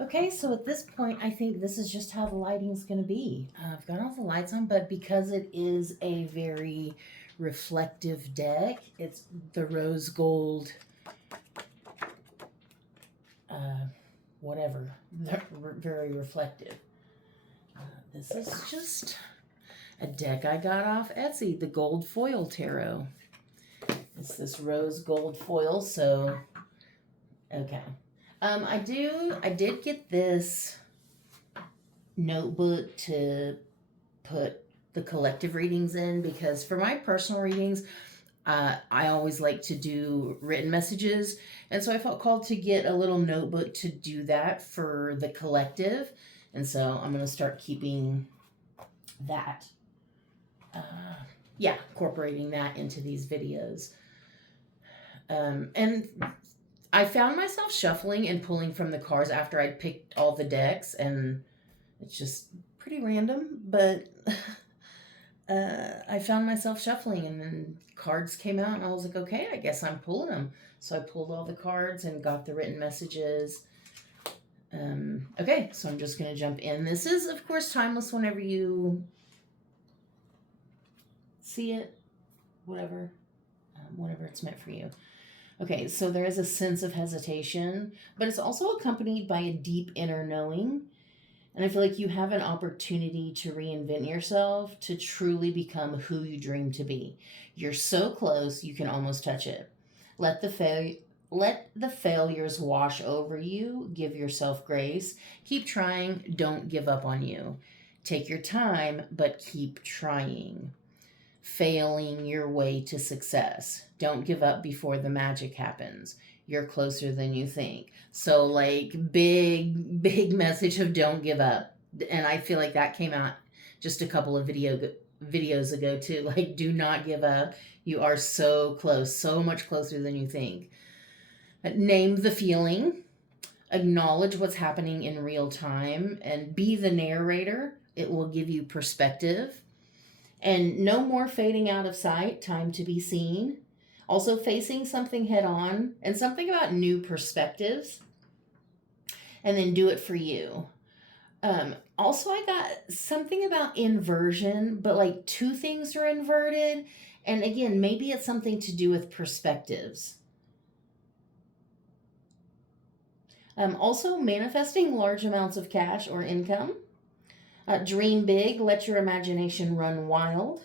Okay, so at this point, I think this is just how the lighting's going to be. I've got all the lights on, but because it is a very reflective deck, it's the rose gold, uh, whatever, very reflective. This is just a deck I got off Etsy, the Gold Foil Tarot. It's this rose gold foil, so okay. I did get this notebook to put the collective readings in because for my personal readings, I always like to do written messages. And so I felt called to get a little notebook to do that for the collective. And so I'm going to start keeping that, uh, yeah, incorporating that into these videos. And I found myself shuffling and pulling from the cards after I'd picked all the decks, and it's just pretty random, but I found myself shuffling, and then cards came out, and I was like, okay, I guess I'm pulling them. So I pulled all the cards and got the written messages. Okay, so I'm just going to jump in. This is, of course, timeless whenever you see it, whatever, whenever it's meant for you. Okay, so there is a sense of hesitation, but it's also accompanied by a deep inner knowing. And I feel like you have an opportunity to reinvent yourself, to truly become who you dream to be. You're so close, you can almost touch it. Let the failures wash over you. Give yourself grace. Keep trying. Don't give up on you. Take your time, but keep trying. Failing your way to success. Don't give up before the magic happens. You're closer than you think. So, like, big message of don't give up. And I feel like that came out just a couple of videos ago too. Like, do not give up. You are so close, so much closer than you think. Name the feeling. Acknowledge what's happening in real time and be the narrator. It will give you perspective. And no more fading out of sight, time to be seen. Also, facing something head on and something about new perspectives. And then do it for you. Also, I got something about inversion, but like two things are inverted. And again, maybe it's something to do with perspectives. Also, manifesting large amounts of cash or income. Dream big, let your imagination run wild,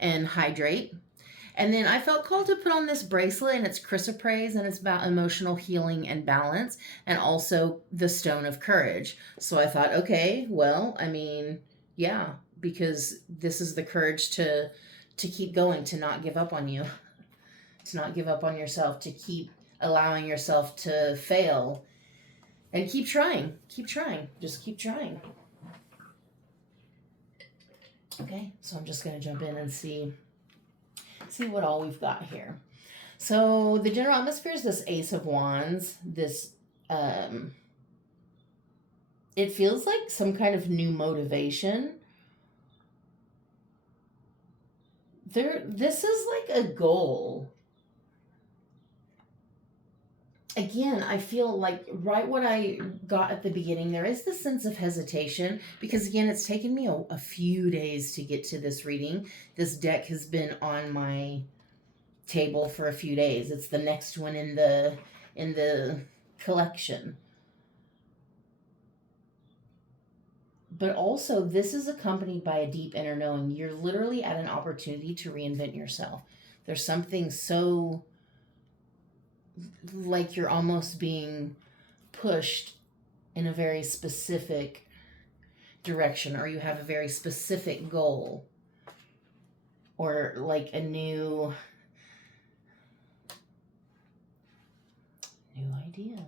and hydrate. And then I felt called to put on this bracelet, and it's chrysoprase, and it's about emotional healing and balance, and also the stone of courage. So I thought, okay, well, I mean, yeah, because this is the courage to keep going, to not give up on you, to not give up on yourself, to keep allowing yourself to fail, and keep trying, just keep trying. Okay, so I'm just going to jump in and see what all we've got here. So the general atmosphere is this Ace of Wands. This, it feels like some kind of new motivation. This is like a goal. Again, I feel like right what I got at the beginning, there is this sense of hesitation because, again, it's taken me a few days to get to this reading. This deck has been on my table for a few days. It's the next one in the collection. But also, this is accompanied by a deep inner knowing. You're literally at an opportunity to reinvent yourself. There's something so like you're almost being pushed in a very specific direction, or you have a very specific goal, or like a new idea,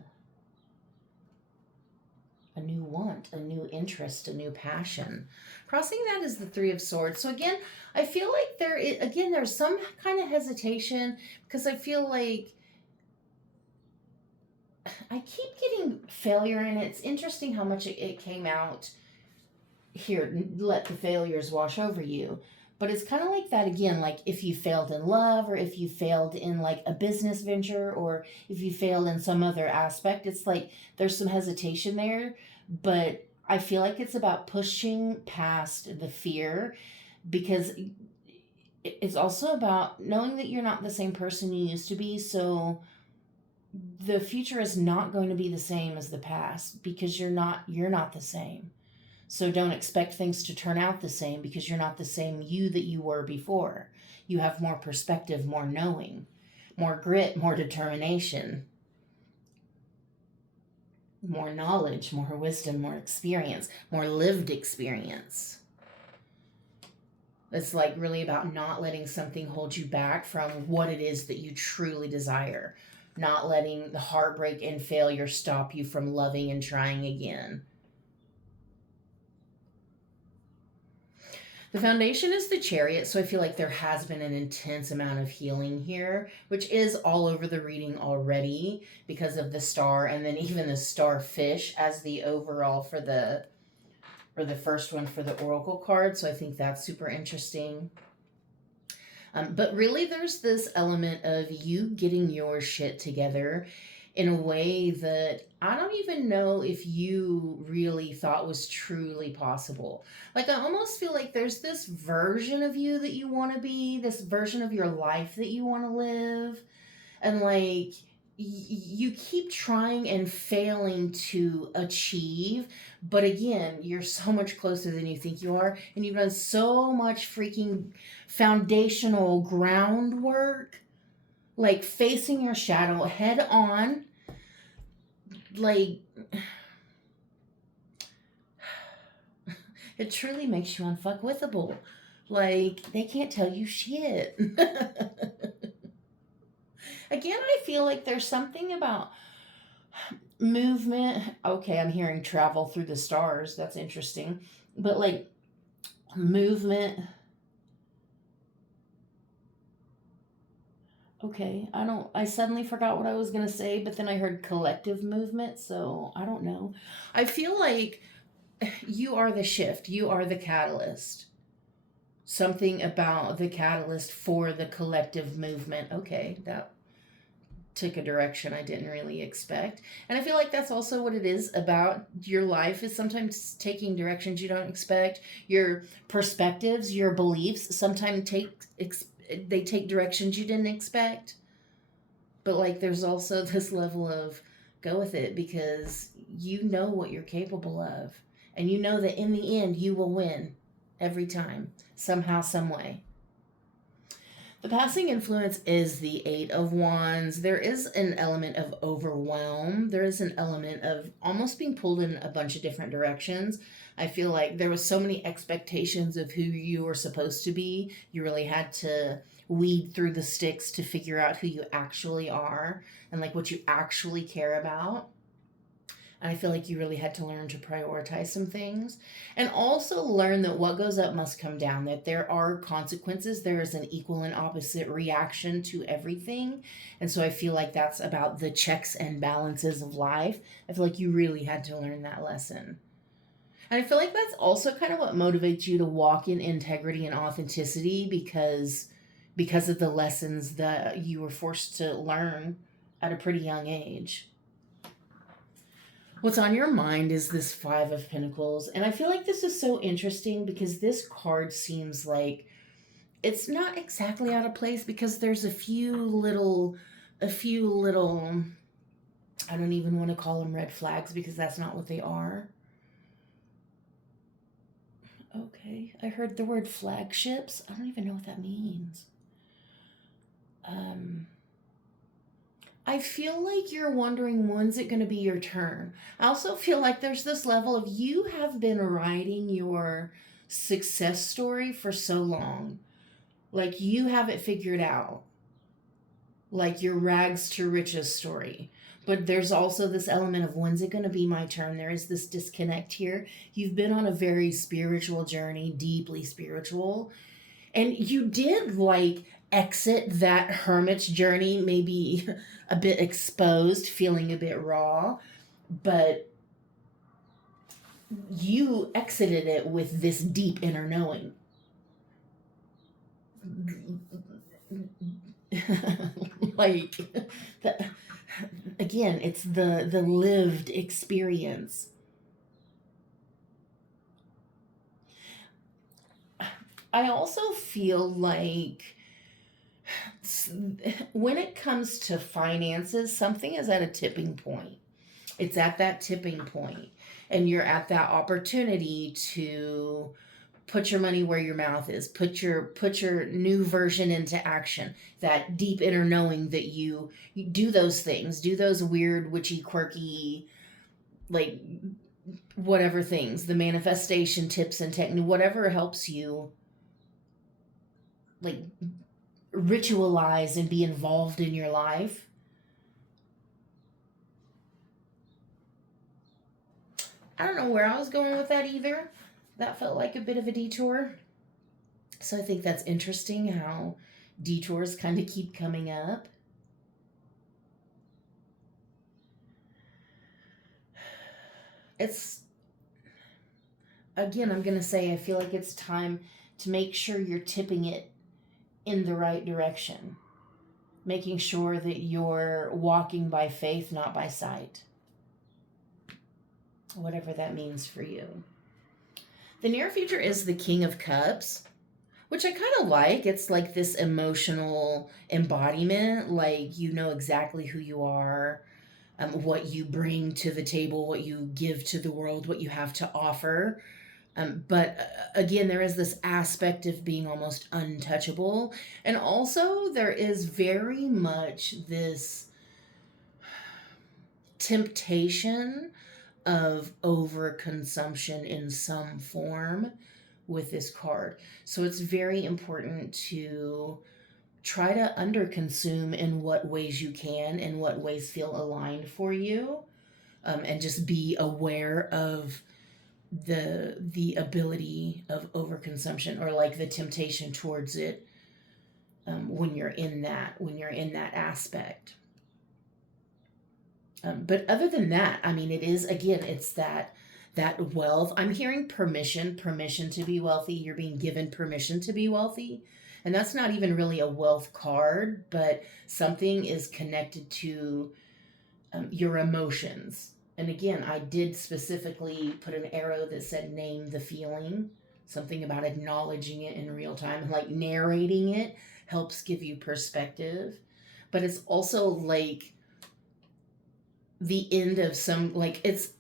a new want, a new interest, a new passion. Crossing that is the Three of Swords. So again, I feel like there's some kind of hesitation because I feel like I keep getting failure, and it's interesting how much it came out here. Let the failures wash over you. But it's kind of like that again, like if you failed in love, or if you failed in like a business venture, or if you failed in some other aspect, it's like there's some hesitation there. But I feel like it's about pushing past the fear, because it's also about knowing that you're not the same person you used to be. So the future is not going to be the same as the past, because you're not the same. So don't expect things to turn out the same, because you're not the same you that you were before. You have more perspective, more knowing, more grit, more determination, more knowledge, more wisdom, more experience, more lived experience. It's like really about not letting something hold you back from what it is that you truly desire. Not letting the heartbreak and failure stop you from loving and trying again. The foundation is the Chariot, so I feel like there has been an intense amount of healing here, which is all over the reading already because of the star, and then even the starfish as the overall for the first one for the oracle card. So I think that's super interesting. But really, there's this element of you getting your shit together in a way that I don't even know if you really thought was truly possible. Like, I almost feel like there's this version of you that you want to be, this version of your life that you want to live. And, like, you keep trying and failing to achieve, but again, you're so much closer than you think you are, and you've done so much freaking foundational groundwork, like facing your shadow head on, like it truly makes you unfuckwithable. Like, they can't tell you shit. Again, I feel like there's something about movement. Okay, I'm hearing travel through the stars. That's interesting. But like movement. Okay, I suddenly forgot what I was going to say, but then I heard collective movement, so I don't know. I feel like you are the shift, you are the catalyst. Something about the catalyst for the collective movement. Okay, that took a direction I didn't really expect. And I feel like that's also what it is about your life, is sometimes taking directions you don't expect. Your perspectives, your beliefs sometimes they take directions you didn't expect. But like there's also this level of go with it, because you know what you're capable of. And you know that in the end you will win every time, somehow, some way. The passing influence is the Eight of Wands. There is an element of overwhelm. There is an element of almost being pulled in a bunch of different directions. I feel like there was so many expectations of who you were supposed to be. You really had to weed through the sticks to figure out who you actually are and like what you actually care about. And I feel like you really had to learn to prioritize some things, and also learn that what goes up must come down, that there are consequences. There is an equal and opposite reaction to everything. And so I feel like that's about the checks and balances of life. I feel like you really had to learn that lesson. And I feel like that's also kind of what motivates you to walk in integrity and authenticity, because of the lessons that you were forced to learn at a pretty young age. What's on your mind is this Five of Pentacles. And I feel like this is so interesting because this card seems like it's not exactly out of place, because there's a few little, I don't even want to call them red flags, because that's not what they are. Okay, I heard the word flagships. I don't even know what that means. I feel like you're wondering, when's it going to be your turn? I also feel like there's this level of you have been writing your success story for so long. Like you have it figured out. Like your rags to riches story. But there's also this element of, when's it going to be my turn? There is this disconnect here. You've been on a very spiritual journey, deeply spiritual. And you did like exit that hermit's journey, maybe a bit exposed, feeling a bit raw, but you exited it with this deep inner knowing. like, the, again, it's the lived experience. I also feel like when it comes to finances, something is at a tipping point. It's at that tipping point, and you're at that opportunity to put your money where your mouth is. Put your new version into action. That deep inner knowing that you do those things, do those weird, witchy, quirky, like whatever things, the manifestation tips and technique, whatever helps you like ritualize and be involved in your life. I don't know where I was going with that either. That felt like a bit of a detour. So I think that's interesting how detours kind of keep coming up. It's, again, I'm going to say I feel like it's time to make sure you're tipping it in the right direction, making sure that you're walking by faith, not by sight, whatever that means for you. The near future is the King of Cups, which I kind of like. It's like this emotional embodiment, like you know exactly who you are, what you bring to the table, what you give to the world, what you have to offer. But again, there is this aspect of being almost untouchable. And also, there is very much this temptation of overconsumption in some form with this card. So it's very important to try to underconsume in what ways you can, in what ways feel aligned for you, and just be aware of the ability of overconsumption, or like the temptation towards it, when you're in that aspect. But other than that, I mean, it is, again, it's that wealth. I'm hearing permission to be wealthy. You're being given permission to be wealthy. And that's not even really a wealth card, but something is connected to your emotions. And again, I did specifically put an arrow that said name the feeling, something about acknowledging it in real time, like narrating it helps give you perspective. But it's also like the end of some, like it's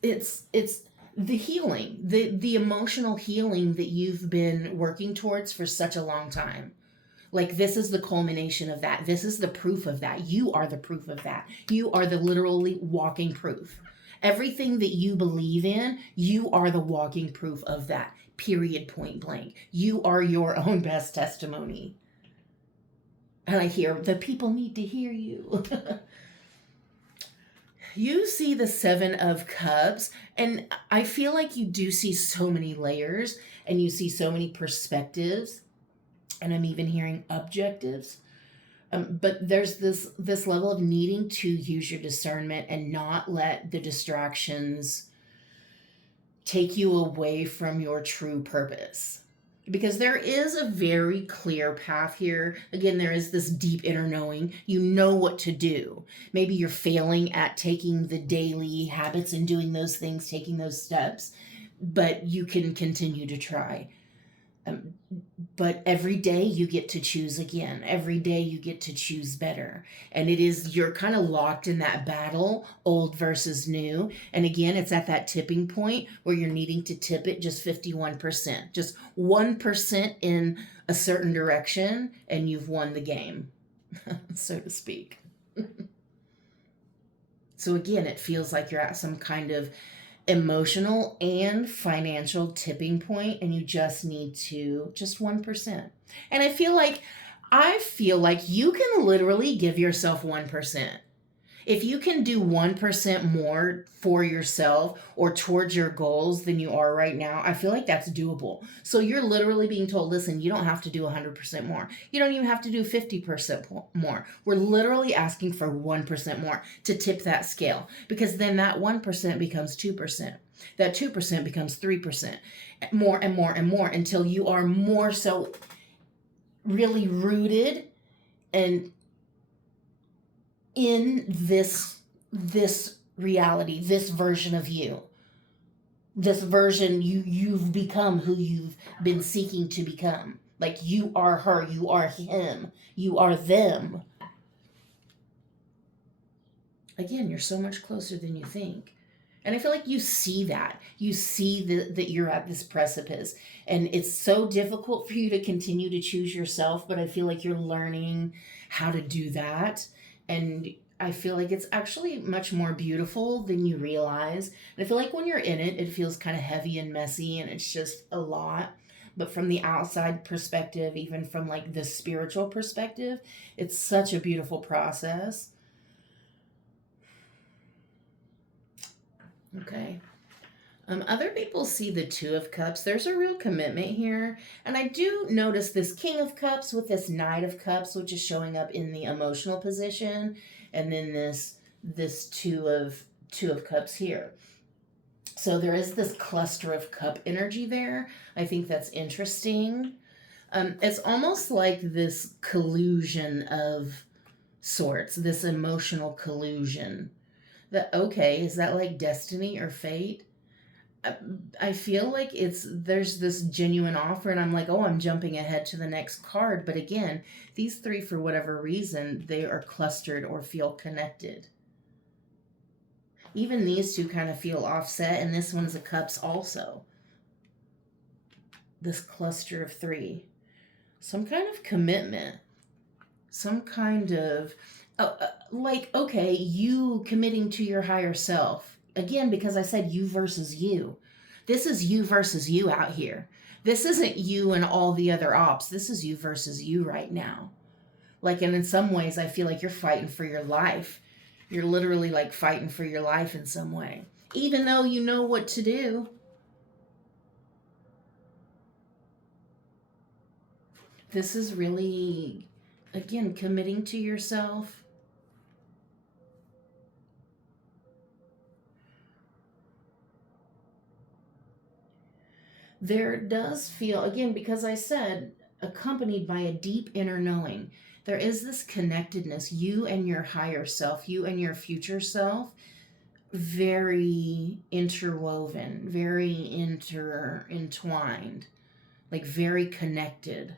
the healing, the emotional healing that you've been working towards for such a long time. Like, this is the culmination of that. This is the proof of that. You are the proof of that. You are the literally walking proof. Everything that you believe in, you are the walking proof of that. Period, point blank. You are your own best testimony. And I hear the people need to hear you. You see the Seven of Cups, and I feel like you do see so many layers, and you see so many perspectives, and I'm even hearing objectives. But there's this level of needing to use your discernment and not let the distractions take you away from your true purpose. Because there is a very clear path here. Again, there is this deep inner knowing. You know what to do. Maybe you're failing at taking the daily habits and doing those things, taking those steps, but you can continue to try. Um, but every day you get to choose again. Every day you get to choose better. And it is, you're kind of locked in that battle, old versus new. And again, it's at that tipping point where you're needing to tip it just 51%, just 1% in a certain direction, and you've won the game, so to speak. So again, it feels like you're at some kind of emotional and financial tipping point, and you just need to just 1%. And I feel like you can literally give yourself 1%. If you can do 1% more for yourself or towards your goals than you are right now, I feel like that's doable. So you're literally being told, listen, you don't have to do 100% more. You don't even have to do 50% more. We're literally asking for 1% more to tip that scale, because then that 1% becomes 2%. That 2% becomes 3%, more and more and more, until you are more so really rooted and in this reality, this version of you, this version you've become, who you've been seeking to become. Like, you are her, you are him, you are them. Again, you're so much closer than you think. And I feel like you see that. You see that you're at this precipice. And it's so difficult for you to continue to choose yourself, but I feel like you're learning how to do that. And I feel like it's actually much more beautiful than you realize. And I feel like when you're in it, it feels kind of heavy and messy and it's just a lot. But from the outside perspective, even from like the spiritual perspective, it's such a beautiful process. Okay. Other people see the Two of Cups. There's a real commitment here. And I do notice this King of Cups with this Knight of Cups, which is showing up in the emotional position. And then this two of Cups here. So there is this cluster of cup energy there. I think that's interesting. It's almost like this collusion of sorts, this emotional collusion. That, okay, is that like destiny or fate? I feel like there's this genuine offer, and I'm like, oh, I'm jumping ahead to the next card. But again, these three, for whatever reason, they are clustered or feel connected. Even these two kind of feel offset, and this one's a cups also. This cluster of three. Some kind of commitment. Some kind of, like, okay, you committing to your higher self. Again, because I said you versus you. This is you versus you out here. This isn't you and all the other ops. This is you versus you right now. Like, and in some ways, I feel like you're fighting for your life. You're literally like fighting for your life in some way, even though you know what to do. This is really, again, committing to yourself. There does feel, again, because I said accompanied by a deep inner knowing, there is this connectedness, you and your higher self, you and your future self, very interwoven, very entwined, like very connected.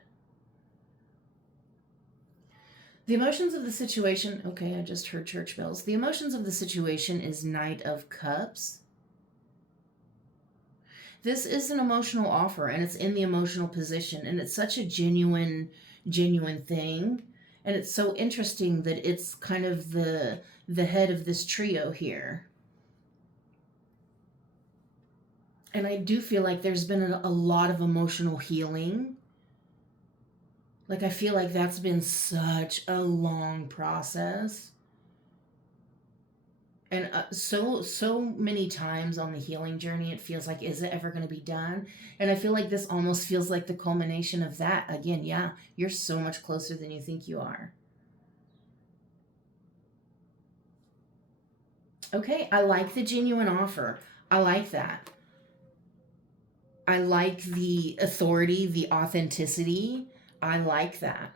The emotions of the situation, okay, I just heard church bells. The emotions of the situation is Knight of Cups. This is an emotional offer, and it's in the emotional position, and it's such a genuine thing. And it's so interesting that it's kind of the head of this trio here. And I do feel like there's been a lot of emotional healing. Like, I feel like that's been such a long process. And so many times on the healing journey, it feels like, is it ever going to be done? And I feel like this almost feels like the culmination of that. Again, yeah, you're so much closer than you think you are. Okay, I like the genuine offer. I like that. I like the authority, the authenticity. I like that.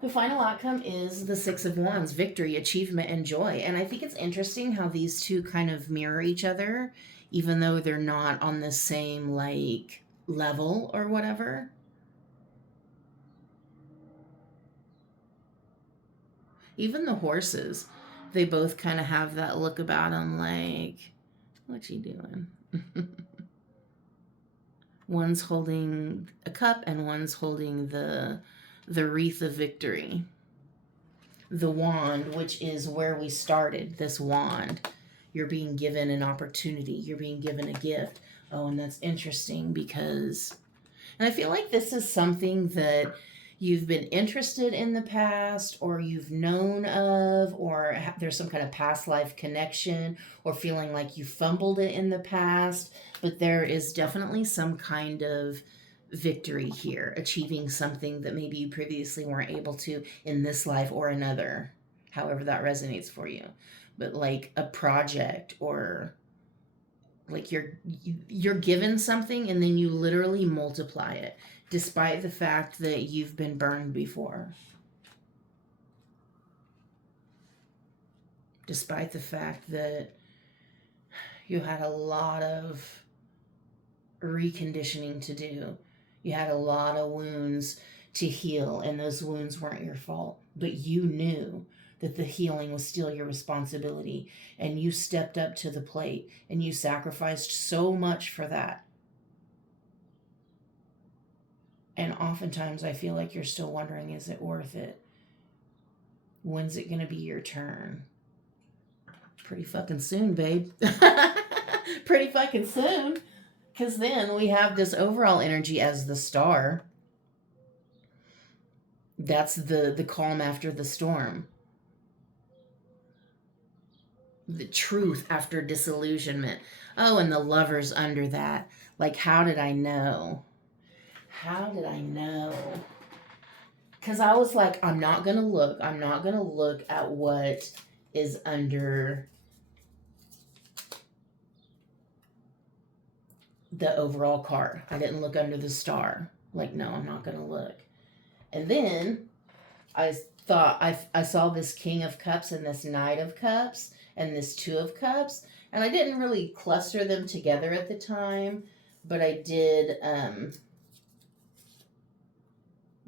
The final outcome is the Six of Wands, victory, achievement, and joy. And I think it's interesting how these two kind of mirror each other, even though they're not on the same, like, level or whatever. Even the horses, they both kind of have that look about them, like, what's she doing? One's holding a cup and one's holding the wreath of victory. The wand, which is where we started, this wand. You're being given an opportunity. You're being given a gift. Oh, and that's interesting because, and I feel like this is something that you've been interested in the past, or you've known of, or there's some kind of past life connection, or feeling like you fumbled it in the past. But there is definitely some kind of victory here, achieving something that maybe you previously weren't able to in this life or another, however that resonates for you. But like a project or Like you're given something and then you literally multiply it, despite the fact that you've been burned before. Despite the fact that you had a lot of reconditioning to do. You had a lot of wounds to heal, and those wounds weren't your fault. But you knew that the healing was still your responsibility, and you stepped up to the plate, and you sacrificed so much for that. And oftentimes I feel like you're still wondering, is it worth it? When's it going to be your turn? Pretty fucking soon, babe. Pretty fucking soon. Because then we have this overall energy as the star. That's the calm after the storm. The truth after disillusionment. Oh, and the lovers under that. Like, how did I know? How did I know? Because I was like, I'm not going to look. I'm not going to look at what is under the overall card. I didn't look under the star. Like, no, I'm not going to look. And then I thought, I saw this King of Cups and this Knight of Cups and this Two of Cups. And I didn't really cluster them together at the time, but I did,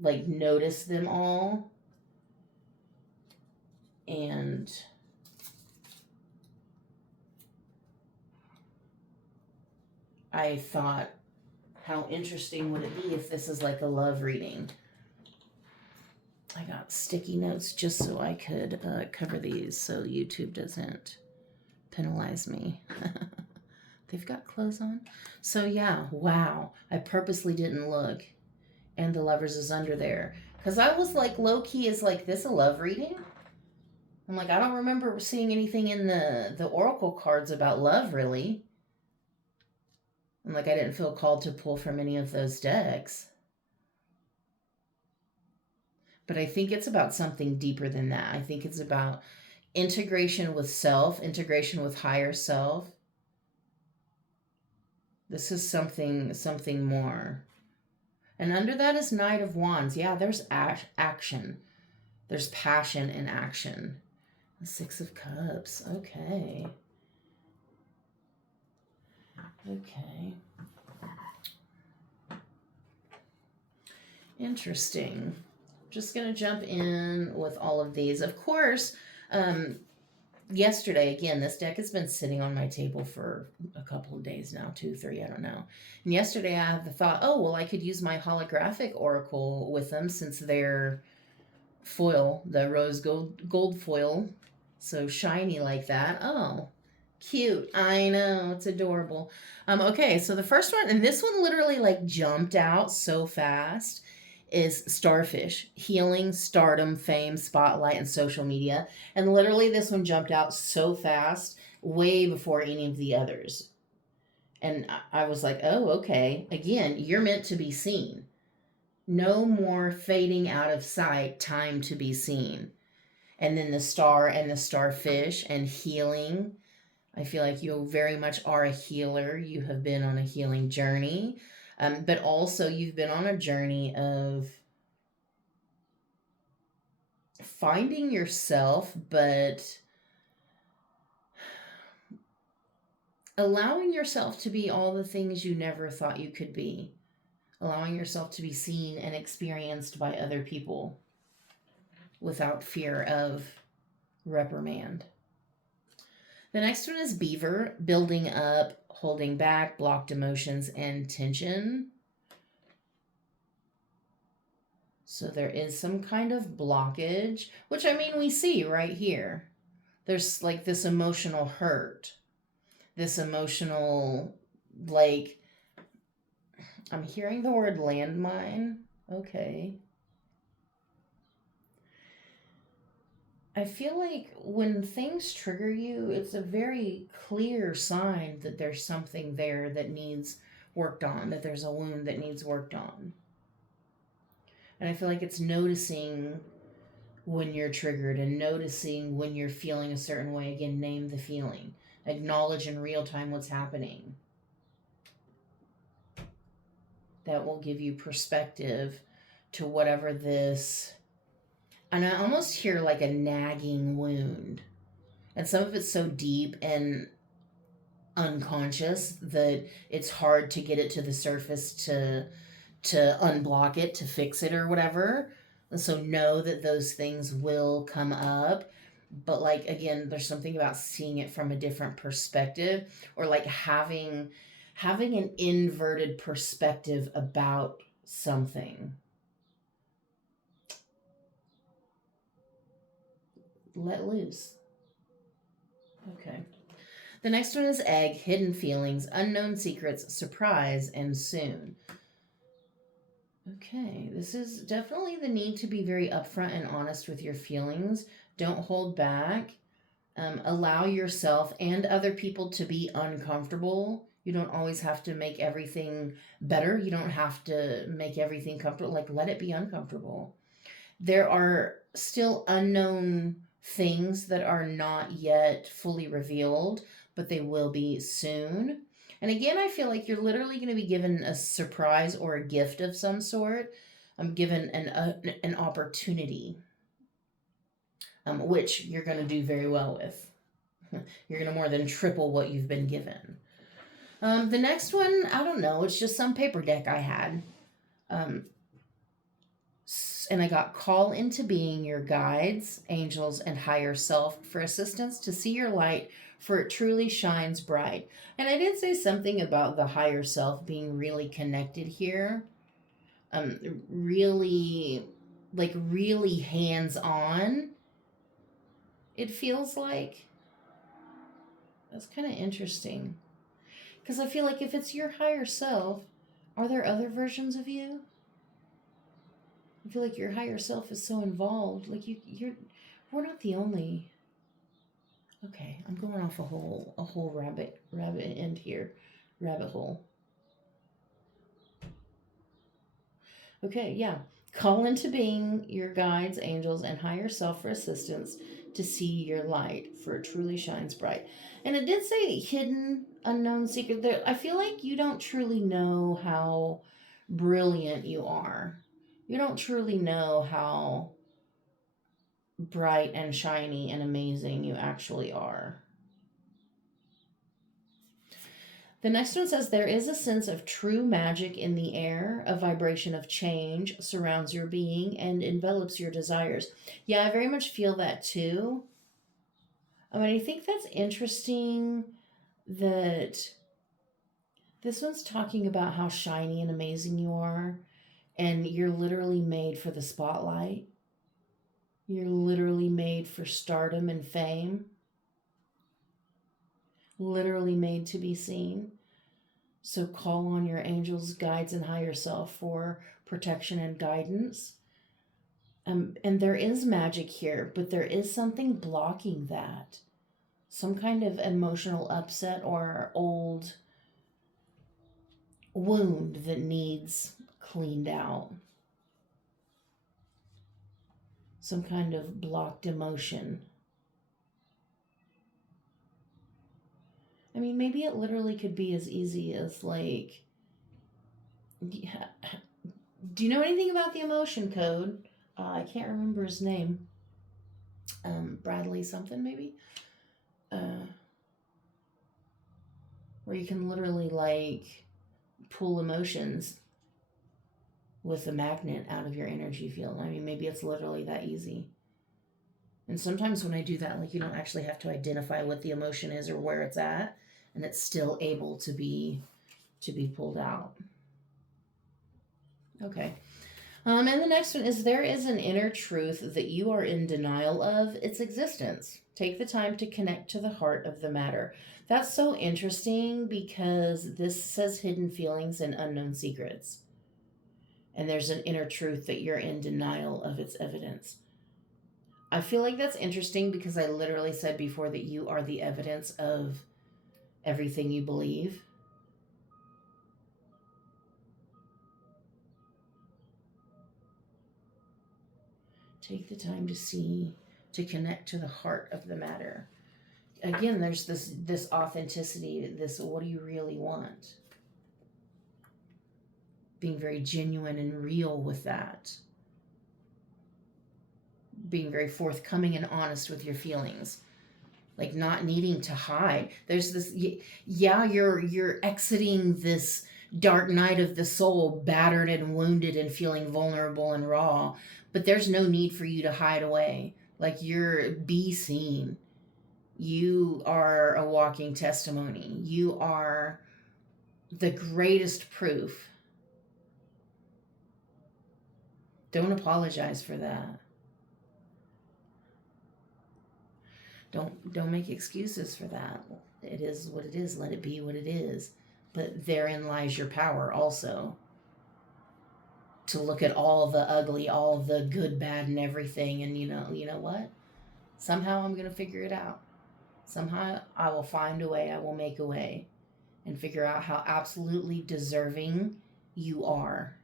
like, notice them all. And I thought, how interesting would it be if this is like a love reading? I got sticky notes just so I could cover these so YouTube doesn't penalize me. They've got clothes on. So yeah, wow. I purposely didn't look. And the lovers is under there. Because I was like, low-key, is like this a love reading? I'm like, I don't remember seeing anything in the oracle cards about love, really. And like, I didn't feel called to pull from any of those decks. But I think it's about something deeper than that. I think it's about integration with self, integration with higher self. This is something more. And under that is Knight of Wands. Yeah, there's action. There's passion and action. The Six of Cups. Okay. Okay. Interesting. Just going to jump in with all of these. Of course, yesterday, again, this deck has been sitting on my table for a couple of days now, 2, 3, I don't know. And yesterday I had the thought, oh, well, I could use my holographic oracle with them since they're foil, the rose gold foil, so shiny like that. Oh, cute. I know, it's adorable. Okay, so the first one, and this one literally like jumped out so fast, is Starfish, healing, stardom, fame, spotlight, and social media. And literally this one jumped out so fast, way before any of the others. And I was like, oh, okay. Again, you're meant to be seen. No more fading out of sight, time to be seen. And then the star and the starfish and healing. I feel like you very much are a healer. You have been on a healing journey. But also you've been on a journey of finding yourself, but allowing yourself to be all the things you never thought you could be. Allowing yourself to be seen and experienced by other people without fear of reprimand. The next one is Beaver, building up, holding back, blocked emotions, and tension. So there is some kind of blockage, which I mean, we see right here. There's like this emotional hurt, this emotional, like, I'm hearing the word landmine. Okay. I feel like when things trigger you, it's a very clear sign that there's something there that needs worked on, that there's a wound that needs worked on. And I feel like it's noticing when you're triggered and noticing when you're feeling a certain way. Again, name the feeling. Acknowledge in real time what's happening. That will give you perspective to whatever this, and I almost hear like a nagging wound. And some of it's so deep and unconscious that it's hard to get it to the surface to unblock it, to fix it or whatever. And so know that those things will come up. But like again, there's something about seeing it from a different perspective, or like having an inverted perspective about something. Let loose. Okay. The next one is egg, hidden feelings, unknown secrets, surprise, and soon. Okay, this is definitely the need to be very upfront and honest with your feelings. Don't hold back. Allow yourself and other people to be uncomfortable. You don't always have to make everything better. You don't have to make everything comfortable. Like, let it be uncomfortable. There are still unknown things that are not yet fully revealed, but they will be soon. And again, I feel like you're literally going to be given a surprise or a gift of some sort. I'm given an opportunity, which you're going to do very well with. You're going to more than triple what you've been given. The next one, I don't know. It's just some paper deck I had. And I got call into being your guides, angels, and higher self for assistance to see your light, for it truly shines bright. And I did say something about the higher self being really connected here. Really, like really hands-on, it feels like. That's kind of interesting. Because I feel like if it's your higher self, are there other versions of you? I feel like your higher self is so involved. Like we're not the only. Okay, I'm going off a whole rabbit end here, rabbit hole. Okay, yeah. Call into being your guides, angels, and higher self for assistance to see your light, for it truly shines bright. And it did say hidden, unknown secret. There, I feel like you don't truly know how brilliant you are. You don't truly know how bright and shiny and amazing you actually are. The next one says, there is a sense of true magic in the air. A vibration of change surrounds your being and envelops your desires. Yeah, I very much feel that too. I mean, I think that's interesting that this one's talking about how shiny and amazing you are, and you're literally made for the spotlight. You're literally made for stardom and fame. Literally made to be seen. So call on your angels, guides, and higher self for protection and guidance. And there is magic here, but there is something blocking that. Some kind of emotional upset or old wound that needs cleaned out. Some kind of blocked emotion. I mean, maybe it literally could be as easy as like, yeah. Do you know anything about the emotion code? I can't remember his name. Bradley something maybe. Where you can literally like pull emotions with a magnet out of your energy field. I mean, maybe it's literally that easy. And sometimes when I do that, like you don't actually have to identify what the emotion is or where it's at, and it's still able to be pulled out. Okay. And the next one is, there is an inner truth that you are in denial of its existence. Take the time to connect to the heart of the matter. That's so interesting because this says hidden feelings and unknown secrets. And there's an inner truth that you're in denial of its evidence. I feel like that's interesting because I literally said before that you are the evidence of everything you believe. Take the time to connect to the heart of the matter. again, there's this authenticity, this what do you really want? Being very genuine and real with that. Being very forthcoming and honest with your feelings. Like not needing to hide. There's this, yeah, you're exiting this dark night of the soul, battered and wounded and feeling vulnerable and raw, but there's no need for you to hide away. Like be seen. You are a walking testimony. You are the greatest proof. Don't apologize for that. Don't make excuses for that. It is what it is. Let it be what it is. But therein lies your power also. To look at all the ugly, all the good, bad, and everything, and you know what? Somehow I'm gonna figure it out. Somehow I will find a way. I will make a way, and figure out how absolutely deserving you are.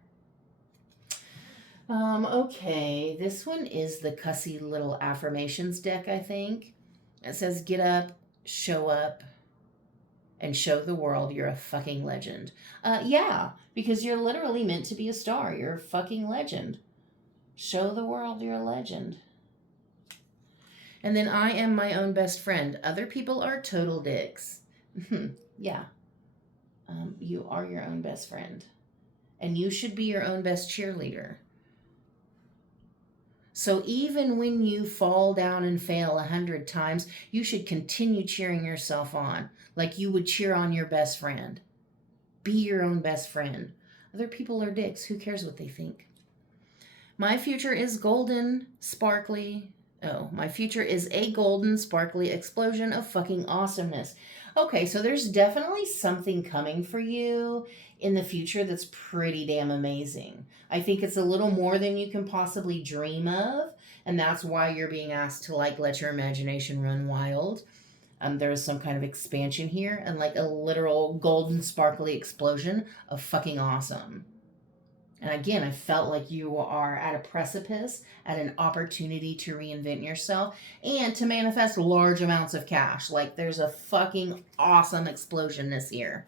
Okay, this one is the cussy little affirmations deck, I think. It says, get up, show up, and show the world you're a fucking legend. Yeah, because you're literally meant to be a star. You're a fucking legend. Show the world you're a legend. And then I am my own best friend. Other people are total dicks. Yeah. You are your own best friend. And you should be your own best cheerleader. So even when you fall down and fail 100 times, you should continue cheering yourself on like you would cheer on your best friend. Be your own best friend. Other people are dicks. Who cares what they think? My future is golden, sparkly. Oh, my future is a golden, sparkly explosion of fucking awesomeness. Okay, so there's definitely something coming for you in the future that's pretty damn amazing. I think it's a little more than you can possibly dream of, and that's why you're being asked to let your imagination run wild. There is some kind of expansion here and a literal golden sparkly explosion of fucking awesome. And again, I felt like you are at a precipice, at an opportunity to reinvent yourself and to manifest large amounts of cash. There's a fucking awesome explosion this year.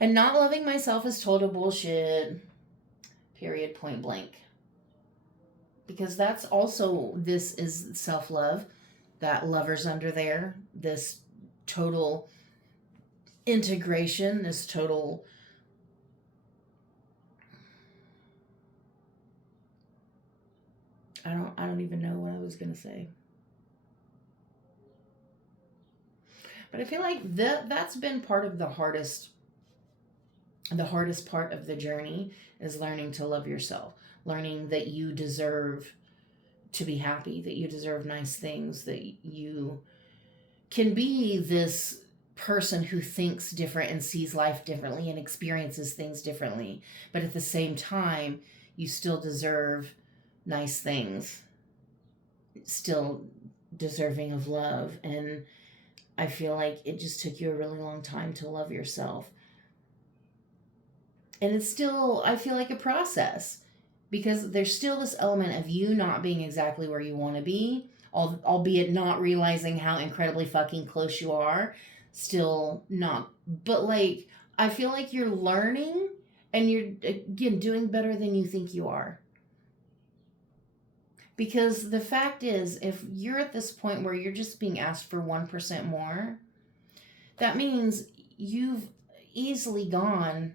And not loving myself is total bullshit. Period, point blank. Because that's also, this is self-love. That lover's under there. This total integration, this total... I don't even know what I was going to say. But I feel like that's been part of the hardest part of the journey is learning to love yourself. Learning that you deserve to be happy, that you deserve nice things, that you can be this person who thinks different and sees life differently and experiences things differently. But at the same time, you still deserve nice things, still deserving of love. And I feel like it just took you a really long time to love yourself. And it's still, I feel like, a process, because there's still this element of you not being exactly where you want to be, albeit not realizing how incredibly fucking close you are. Still not, but I feel like you're learning and you're, again, doing better than you think you are. Because the fact is, if you're at this point where you're just being asked for 1% more, that means you've easily gone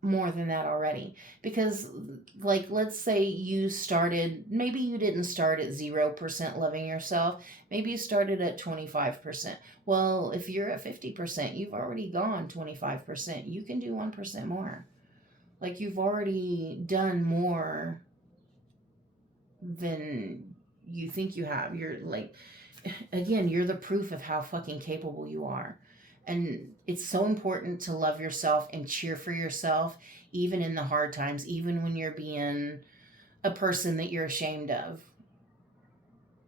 more than that already. Because let's say you started, maybe you didn't start at 0% loving yourself, maybe you started at 25%. Well, if you're at 50%, you've already gone 25%. You can do 1% more. You've already done more than you think you have. You're again, you're the proof of how fucking capable you are. And it's so important to love yourself and cheer for yourself, even in the hard times, even when you're being a person that you're ashamed of.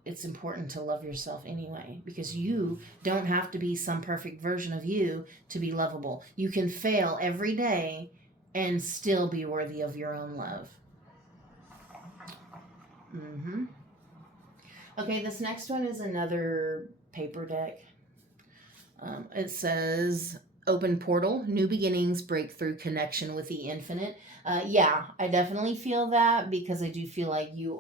It's important to love yourself anyway, because you don't have to be some perfect version of you to be lovable. You can fail every day and still be worthy of your own love. Okay, this next one is another paper deck. It says open portal, new beginnings, breakthrough, connection with the infinite. Yeah, I definitely feel that because I do feel like you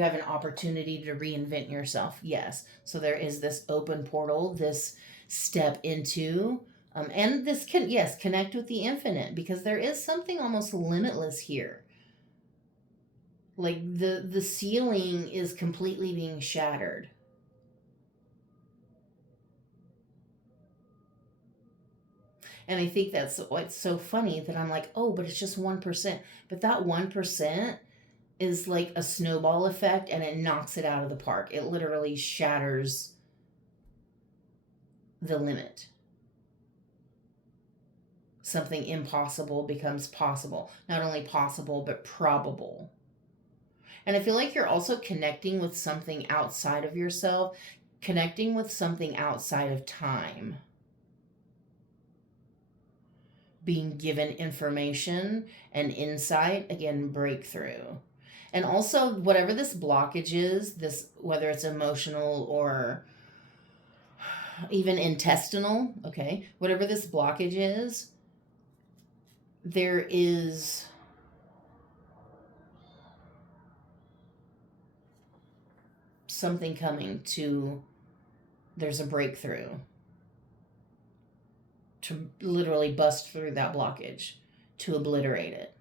have an opportunity to reinvent yourself. Yes. So there is this open portal, this step into and this can, yes, connect with the infinite because there is something almost limitless here. Like the ceiling is completely being shattered. And I think that's what's so funny that I'm like, oh, but it's just 1%. But that 1% is like a snowball effect and it knocks it out of the park. It literally shatters the limit. Something impossible becomes possible. Not only possible, but probable. And I feel like you're also connecting with something outside of yourself, connecting with something outside of time, being given information and insight, again, breakthrough. And also, whatever this blockage is, this whether it's emotional or even intestinal, okay, whatever this blockage is, there is something coming to, there's a breakthrough to literally bust through that blockage, to obliterate it.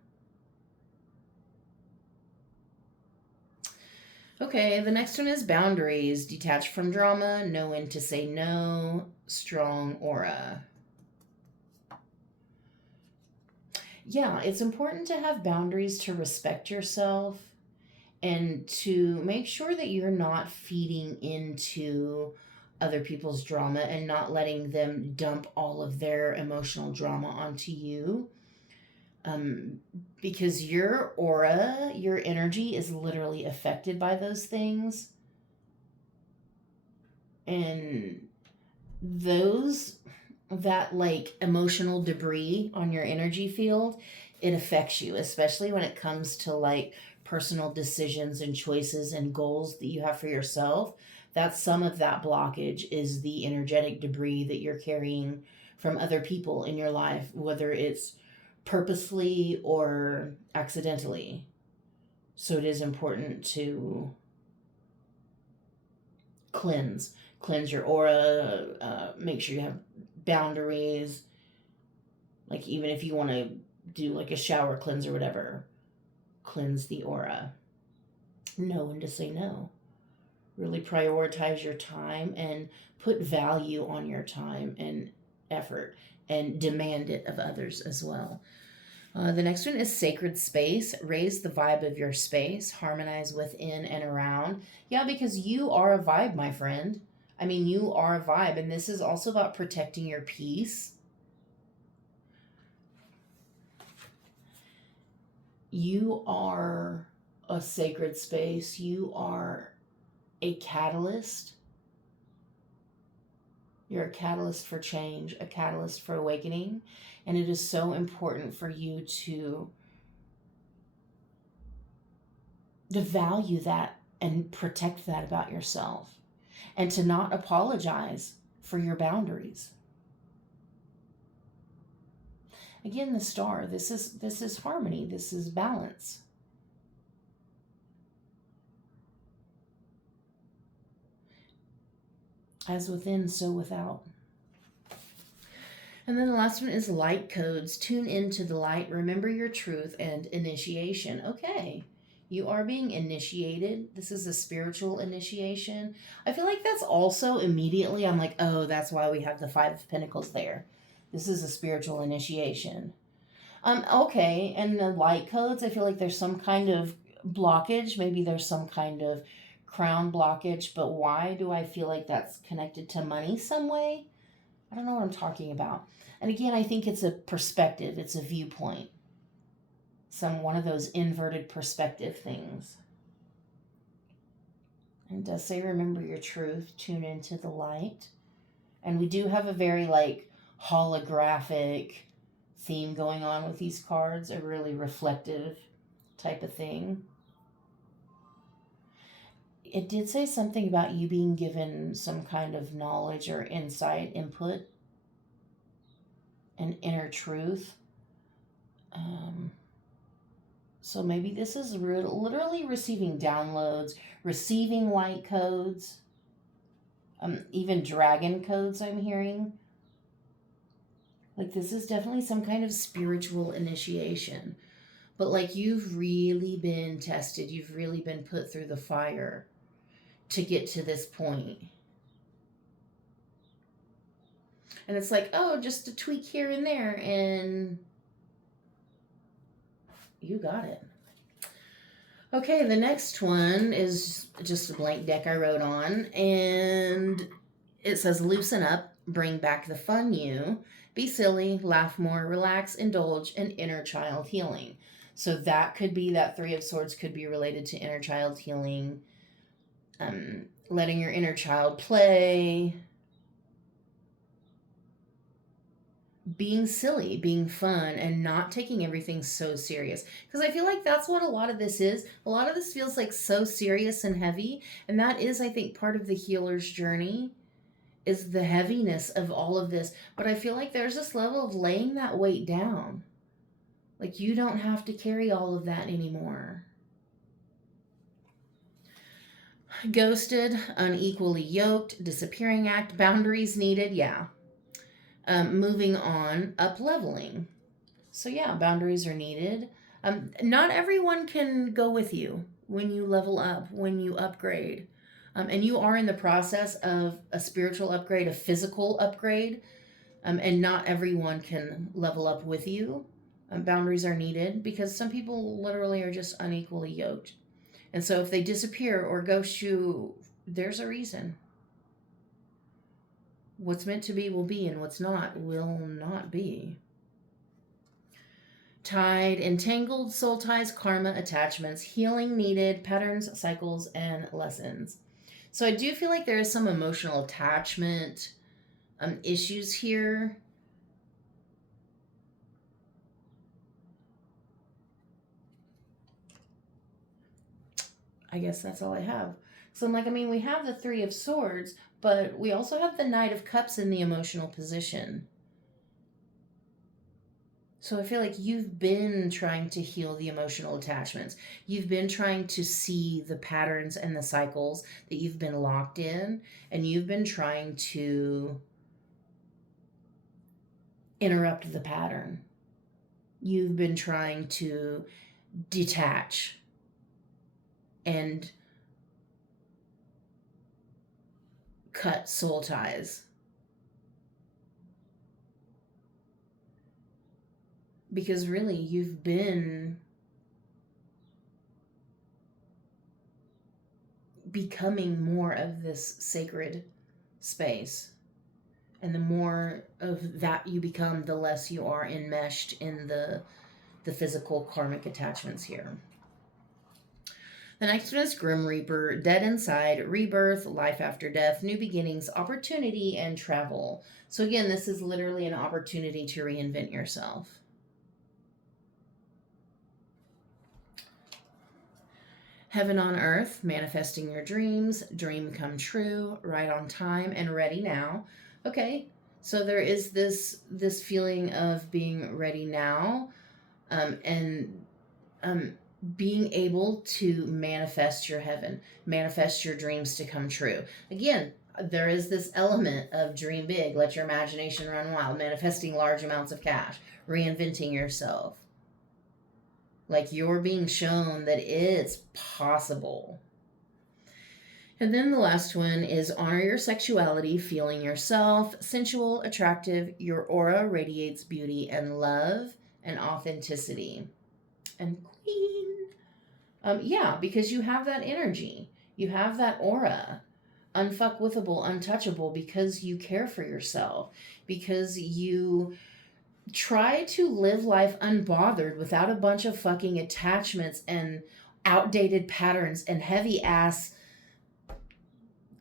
Okay, the next one is boundaries. Detached from drama, know when to say no, strong aura. Yeah, it's important to have boundaries to respect yourself and to make sure that you're not feeding into other people's drama and not letting them dump all of their emotional drama onto you. Because your aura, your energy is literally affected by those things. And those, that like emotional debris on your energy field, it affects you, especially when it comes to like personal decisions and choices and goals that you have for yourself. That some of that blockage is the energetic debris that you're carrying from other people in your life, whether it's purposely or accidentally. So it is important to cleanse cleanse your aura, make sure you have boundaries, like even if you want to do like a shower cleanse or whatever, cleanse the aura, know when to say no, really prioritize your time and put value on your time and effort and demand it of others as well. The next one is sacred space. Raise the vibe of your space, harmonize within and around. Yeah, because you are a vibe, my friend. I mean, you are a vibe, and this is also about protecting your peace. You are a sacred space. You are a catalyst. You're a catalyst for change, a catalyst for awakening. And it is so important for you to value that and protect that about yourself and to not apologize for your boundaries. Again, the star, this is harmony, this is balance. As within, so without. And then the last one is light codes. Tune into the light, remember your truth, and initiation. Okay, you are being initiated. This is a spiritual initiation. I feel like that's also immediately, I'm like, oh, that's why we have the Five of Pentacles there. This is a spiritual initiation. Okay, and the light codes, I feel like there's some kind of blockage. Maybe there's some kind of crown blockage, but why do I feel like that's connected to money some way? I don't know what I'm talking about. And again, I think it's a perspective, it's a viewpoint. One of those inverted perspective things. And it does say remember your truth, tune into the light. And we do have a very like holographic theme going on with these cards, a really reflective type of thing. it did say something about you being given some kind of knowledge or insight, input, and inner truth. Um, so maybe this is literally receiving downloads, receiving light codes, even dragon codes I'm hearing. Like this is definitely some kind of spiritual initiation. But like you've really been tested, you've really been put through the fire to get to this point. And it's like, oh, just a tweak here and there, and you got it. Okay, the next one is just a blank deck I wrote on, and it says loosen up, bring back the fun you, be silly, laugh more, relax, indulge, and inner child healing. So that could be, that Three of Swords could be related to inner child healing, letting your inner child play, being silly, being fun, and not taking everything so serious. Because I feel like that's what a lot of this is. A lot of this feels like so serious and heavy, and that is, I think, part of the healer's journey, is the heaviness of all of this. But I feel like there's this level of laying that weight down. Like you don't have to carry all of that anymore. Ghosted, unequally yoked, disappearing act, boundaries needed, yeah. Moving on, up leveling. So yeah, boundaries are needed. Not everyone can go with you when you level up, when you upgrade. And you are in the process of a spiritual upgrade, a physical upgrade, and not everyone can level up with you. Boundaries are needed because some people literally are just unequally yoked. And so if they disappear or ghost you, there's a reason. What's meant to be will be, and what's not will not be. Tied, entangled, soul ties, karma, attachments, healing needed, patterns, cycles, and lessons. So I do feel like there is some emotional attachment issues here. I guess that's all I have. So I'm like, I mean, we have the Three of Swords, but we also have the Knight of Cups in the emotional position. So I feel like you've been trying to heal the emotional attachments. You've been trying to see the patterns and the cycles that you've been locked in, and you've been trying to interrupt the pattern. You've been trying to detach and cut soul ties. Because really, you've been becoming more of this sacred space. And the more of that you become, the less you are enmeshed in the physical karmic attachments here. The next one is Grim Reaper, dead inside, rebirth, life after death, new beginnings, opportunity, and travel. So again, this is literally an opportunity to reinvent yourself. Heaven on earth, manifesting your dreams, dream come true, right on time, and ready now. Okay, so there is this feeling of being ready now, and being able to manifest your heaven, manifest your dreams to come true. Again, there is this element of dream big, let your imagination run wild, manifesting large amounts of cash, reinventing yourself. Like you're being shown that it's possible. And then the last one is honor your sexuality, feeling yourself, sensual, attractive, your aura radiates beauty and love and authenticity. And queen. Yeah, because you have that energy. You have that aura. Unfuckwithable, untouchable, because you care for yourself. Because you try to live life unbothered without a bunch of fucking attachments and outdated patterns and heavy ass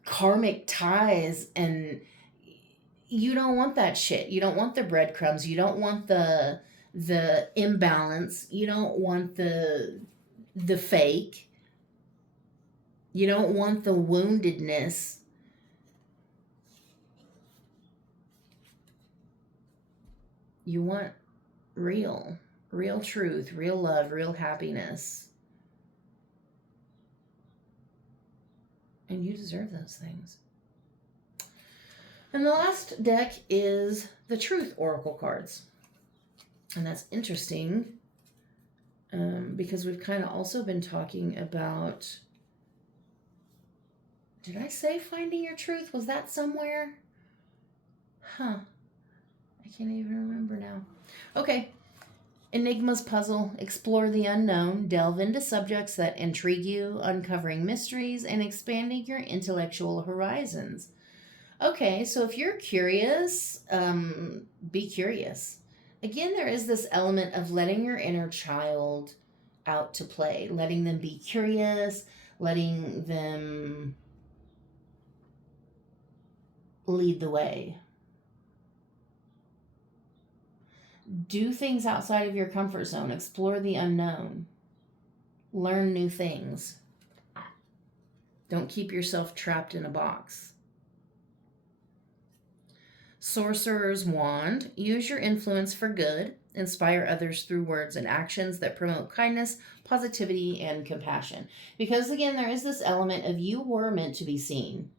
karmic ties. And you don't want that shit. You don't want the breadcrumbs. You don't want the imbalance. You don't want the fake. You don't want the woundedness. You want real truth, real love, real happiness. And you deserve those things. And the last deck is the Truth Oracle cards. And that's interesting because we've kind of also been talking about. Did I say finding your truth? Was that somewhere? Huh. I can't even remember now. Okay. Enigma's puzzle. Explore the unknown. Delve into subjects that intrigue you, uncovering mysteries, and expanding your intellectual horizons. Okay, so if you're curious, be curious. Again, there is this element of letting your inner child out to play, letting them be curious, letting them lead the way. Do things outside of your comfort zone. Explore the unknown. Learn new things. Don't keep yourself trapped in a box. Sorcerer's Wand. Use your influence for good. Inspire others through words and actions that promote kindness, positivity, and compassion. Because again, there is this element of you were meant to be seen.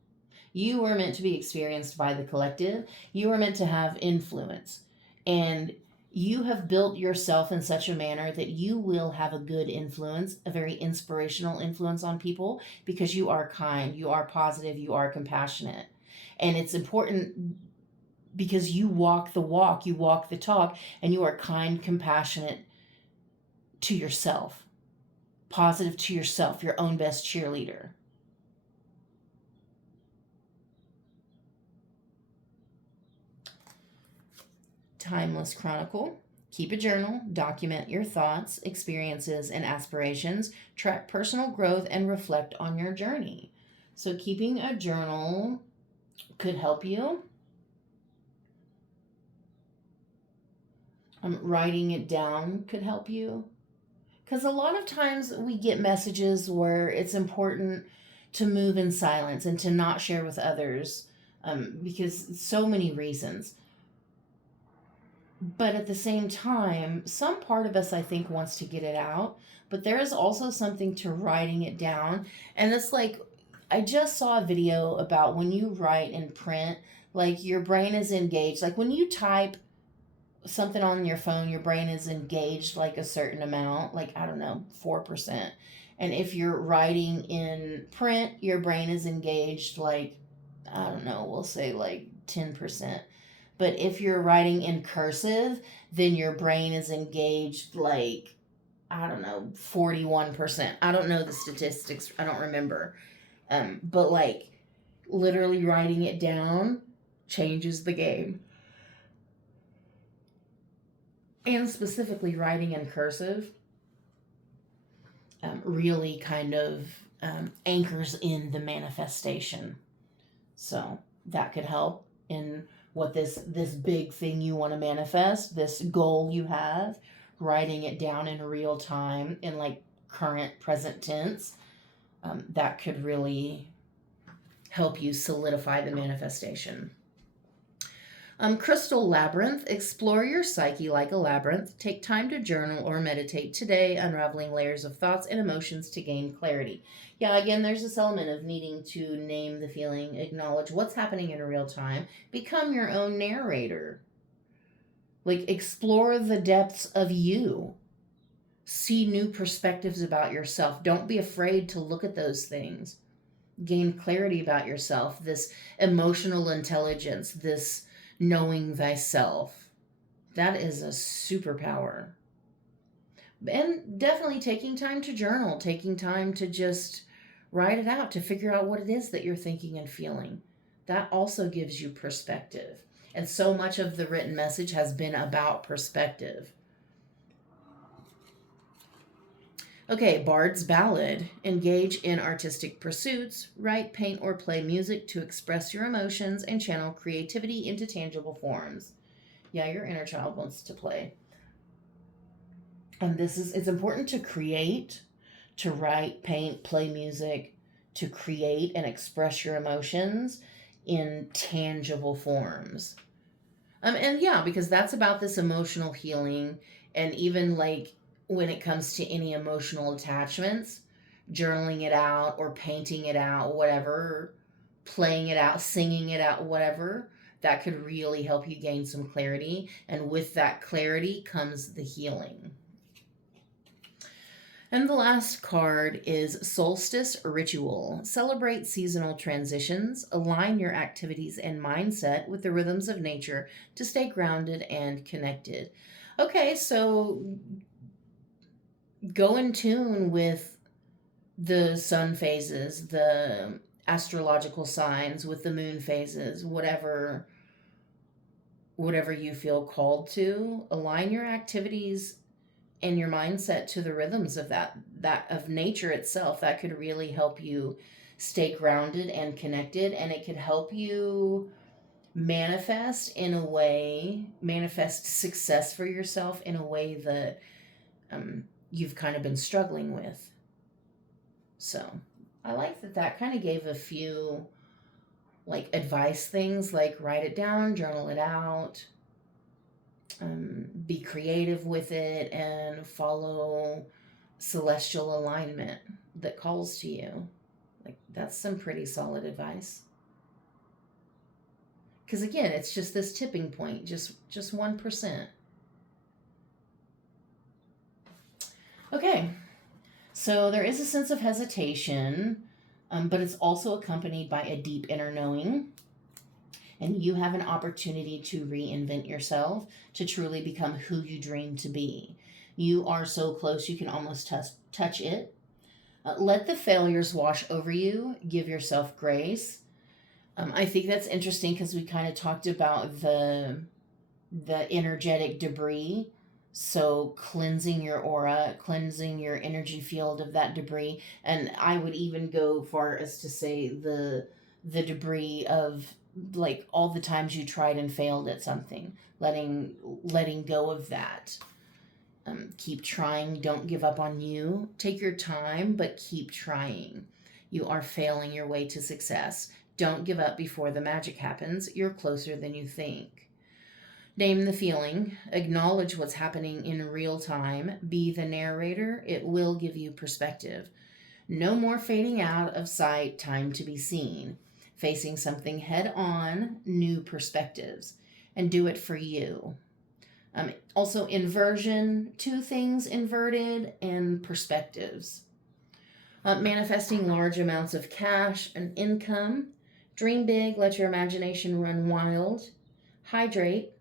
You were meant to be experienced by the collective. You were meant to have influence. And you have built yourself in such a manner that you will have a good influence, a very inspirational influence on people because you are kind, you are positive, you are compassionate. And it's important because you walk the walk, you walk the talk, and you are kind, compassionate to yourself, positive to yourself, your own best cheerleader. Timeless Chronicle. Keep a journal, document your thoughts, experiences, and aspirations, track personal growth, and reflect on your journey. So, keeping a journal could help you. Writing it down could help you. Because a lot of times we get messages where it's important to move in silence and to not share with others because so many reasons. But at the same time, some part of us, I think, wants to get it out. But there is also something to writing it down. And it's like, I just saw a video about when you write in print, like your brain is engaged. Like when you type something on your phone, your brain is engaged like a certain amount, like, I don't know, 4%. And if you're writing in print, your brain is engaged like, I don't know, we'll say like 10%. But if you're writing in cursive, then your brain is engaged like, I don't know, 41%. I don't know the statistics. I don't remember. But like literally writing it down changes the game. And specifically writing in cursive really kind of anchors in the manifestation. So that could help in what this big thing you want to manifest, this goal you have, writing it down in real time in like current present tense, that could really help you solidify the manifestation. Crystal Labyrinth. Explore your psyche like a labyrinth. Take time to journal or meditate today, unraveling layers of thoughts and emotions to gain clarity. Yeah, again, there's this element of needing to name the feeling, acknowledge what's happening in real time, become your own narrator. Like, explore the depths of you. See new perspectives about yourself. Don't be afraid to look at those things. Gain clarity about yourself, this emotional intelligence, this knowing thyself. That is a superpower. And definitely taking time to journal, taking time to just write it out, to figure out what it is that you're thinking and feeling. That also gives you perspective. And so much of the written message has been about perspective. Okay, Bard's Ballad. Engage in artistic pursuits. Write, paint, or play music to express your emotions and channel creativity into tangible forms. Yeah, your inner child wants to play. And it's important to create, to write, paint, play music, to create and express your emotions in tangible forms. And yeah, because that's about this emotional healing. And even like when it comes to any emotional attachments, journaling it out or painting it out, whatever, playing it out, singing it out, whatever, that could really help you gain some clarity. And with that clarity comes the healing. And the last card is Solstice Ritual. Celebrate seasonal transitions, align your activities and mindset with the rhythms of nature to stay grounded and connected. Okay, so go in tune with the sun phases, the astrological signs, with the moon phases, whatever you feel called to. Align your activities and your mindset to the rhythms of that of nature itself. That could really help you stay grounded and connected, and it could help you manifest success for yourself in a way that you've kind of been struggling with. So I like that kind of gave a few like advice things, like write it down, journal it out, be creative with it, and follow celestial alignment that calls to you. Like, that's some pretty solid advice. Because again, it's just this tipping point, just 1%. Okay, so there is a sense of hesitation, but it's also accompanied by a deep inner knowing. And you have an opportunity to reinvent yourself, to truly become who you dream to be. You are so close, you can almost touch it. Let the failures wash over you. Give yourself grace. I think that's interesting because we kind of talked about the energetic debris. So cleansing your aura, cleansing your energy field of that debris. And I would even go far as to say the debris of like all the times you tried and failed at something, letting go of that. Keep trying. Don't give up on you. Take your time, but keep trying. You are failing your way to success. Don't give up before the magic happens. You're closer than you think. Name the feeling. Acknowledge what's happening in real time. Be the narrator. It will give you perspective. No more fading out of sight. Time to be seen. Facing something head on. New perspectives. And do it for you. Also, inversion, two things inverted, and perspectives. Manifesting large amounts of cash and income. Dream big, let your imagination run wild. Hydrate.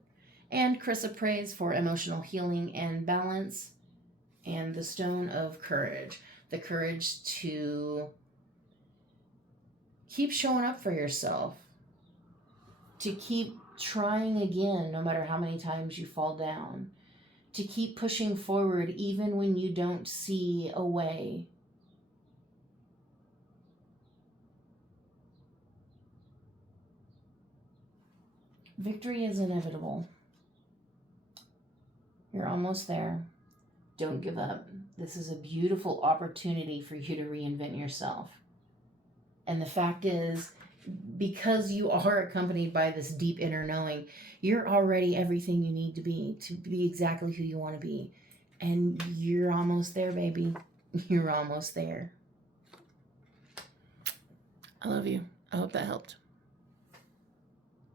And chrysoprase for emotional healing and balance. And the stone of courage. The courage to keep showing up for yourself. To keep trying again, no matter how many times you fall down. To keep pushing forward even when you don't see a way. Victory is inevitable. You're almost there. Don't give up. This is a beautiful opportunity for you to reinvent yourself. And the fact is, because you are accompanied by this deep inner knowing, you're already everything you need to be exactly who you want to be. And you're almost there, baby. You're almost there. I love you. I hope that helped.